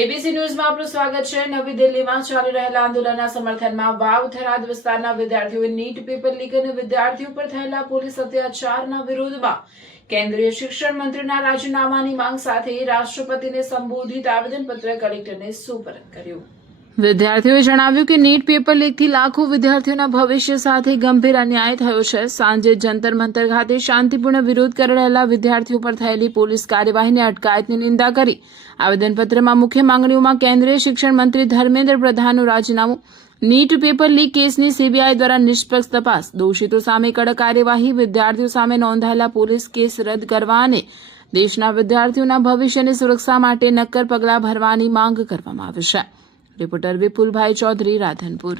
ABC ન્યૂઝમાં આપનું સ્વાગત છે। નવી દિલ્હીમાં ચાલી રહેલા આંદોલનના સમર્થનમાં વાવ થરાદ વિસ્તારના વિદ્યાર્થીઓએ નીટ પેપર લીક અને વિદ્યાર્થીઓ પર થયેલા પોલીસ અત્યાચારના વિરોધમાં કેન્દ્રીય શિક્ષણ મંત્રીના રાજીનામાની માંગ સાથે રાષ્ટ્રપતિને સંબોધિત આવેદનપત્ર કલેક્ટરને સુપરત કર્યું। વિદ્યાર્થીઓએ જણાવ્યું કે નીટ પેપર લીકથી લાખો વિદ્યાર્થીઓના ભવિષ્ય સાથે ગંભીર અન્યાય થયો છે। સાંજે જંતર મંતર ખાતે શાંતિપૂર્ણ વિરોધ કરી રહેલા વિદ્યાર્થીઓ પર થયેલી પોલીસ કાર્યવાહીની અટકાયતની નિંદા કરી આવેદનપત્રમાં મુખ્ય માંગણીઓમાં કેન્દ્રીય શિક્ષણ મંત્રી ધર્મેન્દ્ર પ્રધાનનું રાજીનામું, નીટ પેપર લીક કેસની સીબીઆઈ દ્વારા નિષ્પક્ષ તપાસ, દોષિતો સામે કડક કાર્યવાહી, વિદ્યાર્થીઓ સામે નોંધાયેલા પોલીસ કેસ રદ કરવા અને દેશના વિદ્યાર્થીઓના ભવિષ્યની સુરક્ષા માટે નક્કર પગલાં ભરવાની માંગ કરવામાં આવી છે। રિપોર્ટર વિપુલભાઈ ચૌધરી, રાધનપુર।